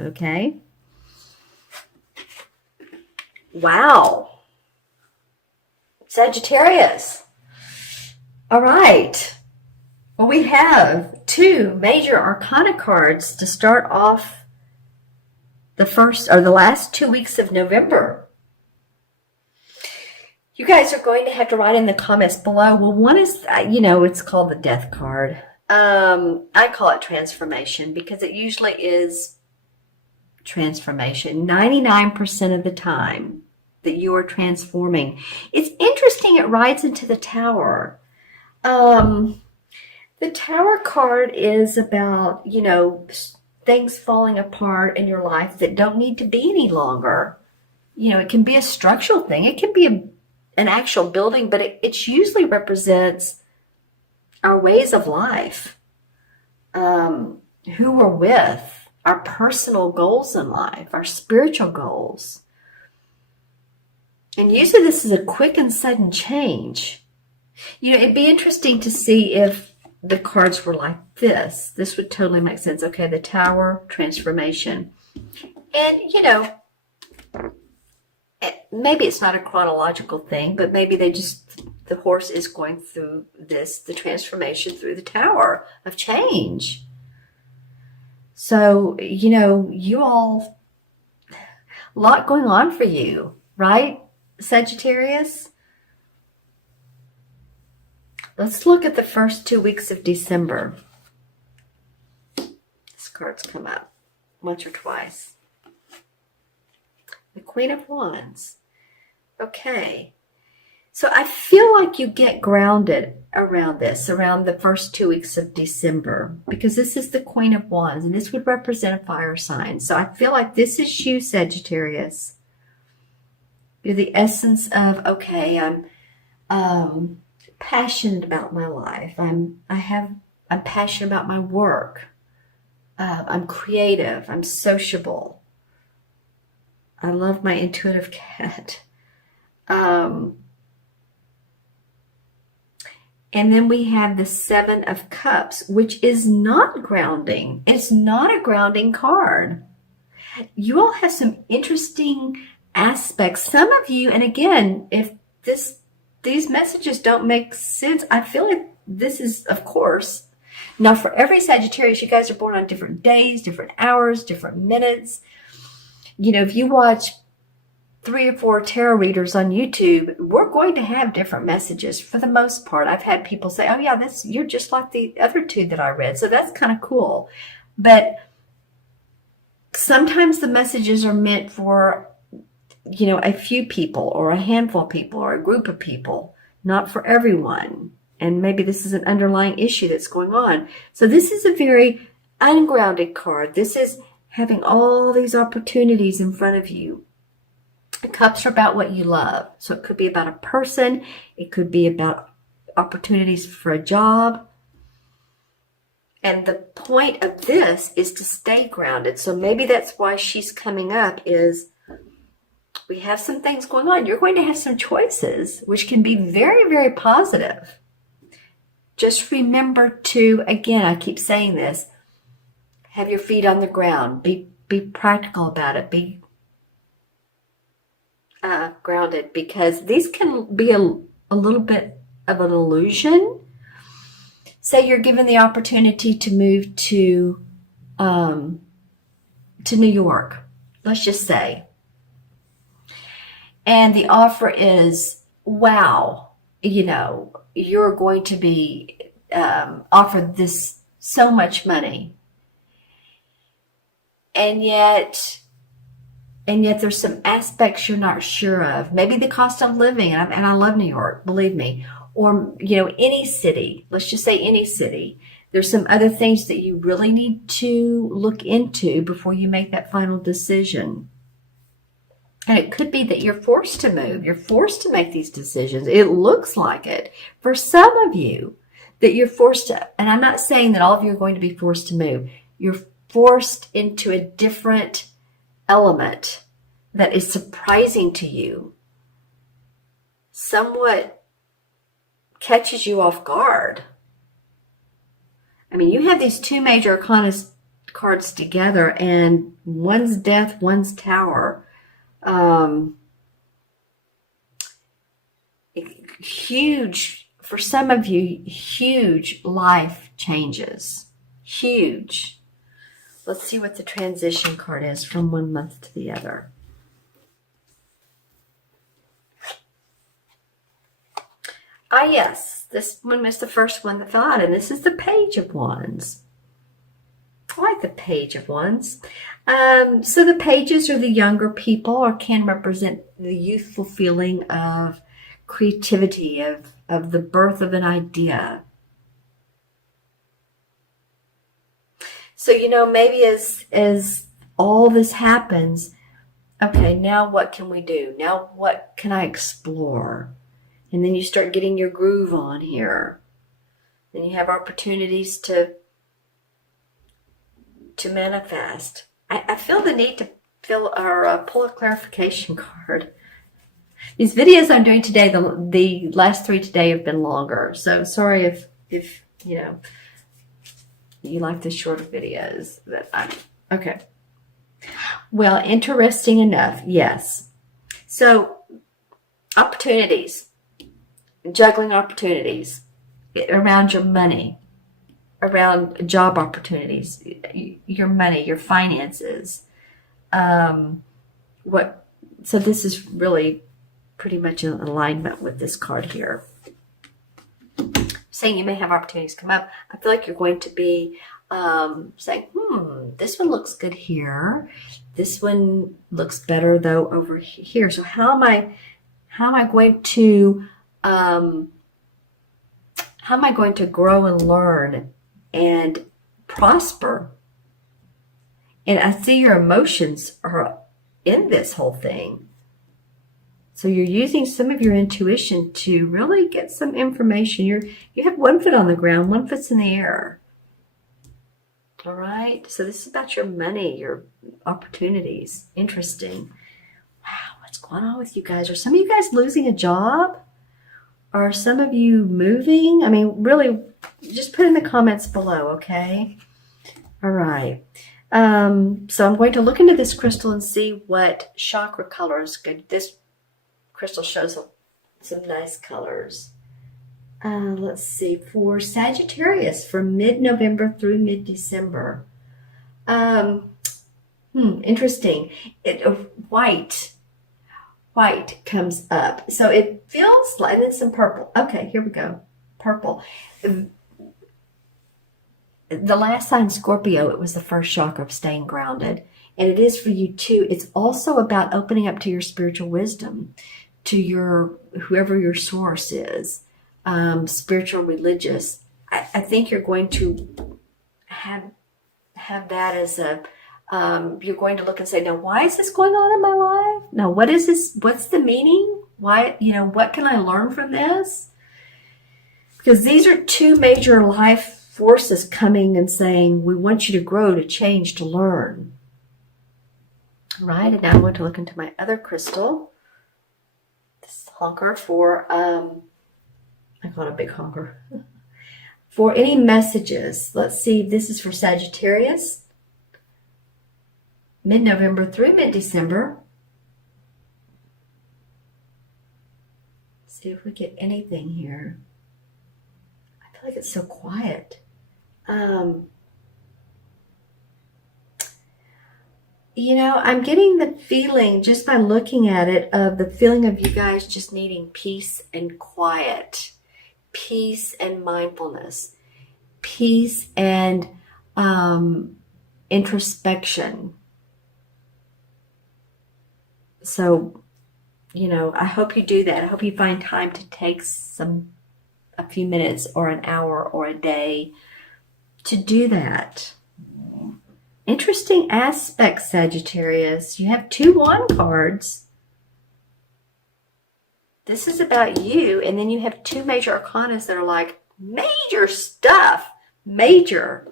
Okay. Wow. Sagittarius. All right. Well, we have two major arcana cards to start off the first or the last 2 weeks of November. You guys are going to have to write in the comments below. Well, one is, it's called the death card. I call it transformation because it usually is transformation 99% of the time that you are transforming. It's interesting, it rides into the Tower. The Tower card is about, things falling apart in your life that don't need to be any longer. It can be a structural thing. It can be an actual building, but it usually represents our ways of life, who we're with, our personal goals in life, our spiritual goals. And usually this is a quick and sudden change. It'd be interesting to see if the cards were like this. This would totally make sense. Okay, the Tower, transformation. And, maybe it's not a chronological thing, but maybe the horse is going through the transformation through the Tower of change. So, you all, a lot going on for you, right, Sagittarius? Let's look at the first 2 weeks of December. This card's come up once or twice. The Queen of Wands. Okay. So I feel like you get grounded around the first 2 weeks of December, because this is the Queen of Wands, and this would represent a fire sign. So I feel like this is you, Sagittarius. You're the essence of, okay, I'm passionate about my life. I'm passionate about my work. I'm creative. I'm sociable. I love my intuitive cat. And then we have the Seven of Cups, which is not grounding. It's not a grounding card. You all have some interesting aspects. Some of you, and again, if these messages don't make sense, I feel like this is, of course, now for every Sagittarius, you guys are born on different days, different hours, different minutes. If you watch 3 or 4 tarot readers on YouTube, we're going to have different messages for the most part. I've had people say, oh yeah, you're just like the other 2 that I read. So that's kind of cool. But sometimes the messages are meant for, a few people or a handful of people or a group of people, not for everyone. And maybe this is an underlying issue that's going on. So this is a very ungrounded card. This is having all these opportunities in front of you. The cups are about what you love. So it could be about a person. It could be about opportunities for a job. And the point of this is to stay grounded. So maybe that's why she's coming up, is we have some things going on. You're going to have some choices, which can be very, very positive. Just remember to, again, I keep saying this, have your feet on the ground. Be practical about it. Be grounded, because these can be a little bit of an illusion. Say you're given the opportunity to move to New York, let's just say, and the offer is, wow, you're going to be offered this so much money, and yet there's some aspects you're not sure of. Maybe the cost of living, and I love New York, believe me, or, any city. Let's just say any city. There's some other things that you really need to look into before you make that final decision. And it could be that you're forced to move. You're forced to make these decisions. It looks like it. For some of you, that you're forced to, and I'm not saying that all of you are going to be forced to move. You're forced into a different element that is surprising to you, somewhat catches you off guard. I mean, you have these 2 major arcana cards together, and one's death, one's tower. Huge, for some of you, huge life changes. Huge. Let's see what the transition card is from one month to the other. Ah, yes, this one was the first one that fell out, and this is the Page of Wands. I like the Page of Wands. So the pages are the younger people, or can represent the youthful feeling of creativity, of the birth of an idea. So, maybe as all this happens, okay, now what can we do? Now what can I explore? And then you start getting your groove on here. Then you have opportunities to manifest. I feel the need to pull a clarification card. These videos I'm doing today, the last 3 today have been longer. So sorry if you like the shorter videos. Okay. Well, interesting enough, yes. So opportunities. Juggling opportunities around your money, around job opportunities, your money, your finances. So this is really pretty much in alignment with this card here. Saying you may have opportunities come up. I feel like you're going to be saying, this one looks good here. This one looks better though over here. So how am I going to grow and learn and prosper? And I see your emotions are in this whole thing. So you're using some of your intuition to really get some information. You have one foot on the ground, one foot's in the air. All right. So this is about your money, your opportunities. Interesting. Wow, what's going on with you guys? Are some of you guys losing a job? Are some of you moving? I mean, really, just put in the comments below, okay? All right. So I'm going to look into this crystal and see what chakra colors good. This crystal shows some nice colors. Let's see. For Sagittarius, from mid-November through mid-December. Interesting. White comes up. So it feels like, and then some purple. Okay, here we go. Purple. The last sign, Scorpio, it was the first chakra of staying grounded. And it is for you too. It's also about opening up to your spiritual wisdom, to your, whoever your source is, spiritual, religious. I think you're going to have that as a, you're going to look and say, now, why is this going on in my life? Now, what is this? What's the meaning? Why, what can I learn from this? Because these are two major life forces coming and saying, we want you to grow, to change, to learn. Right, and now I'm going to look into my other crystal. This honker for, I call it a big honker. For any messages, let's see, this is for Sagittarius. Mid-November through mid-December. See if we get anything here. I feel like it's so quiet. I'm getting the feeling, just by looking at it, of the feeling of you guys just needing peace and quiet, peace and mindfulness, peace and introspection. So, I hope you do that. I hope you find time to take a few minutes or an hour or a day to do that. Interesting aspect, Sagittarius. You have 2 wand cards. This is about you. And then you have 2 major arcanas that are like major stuff. Major.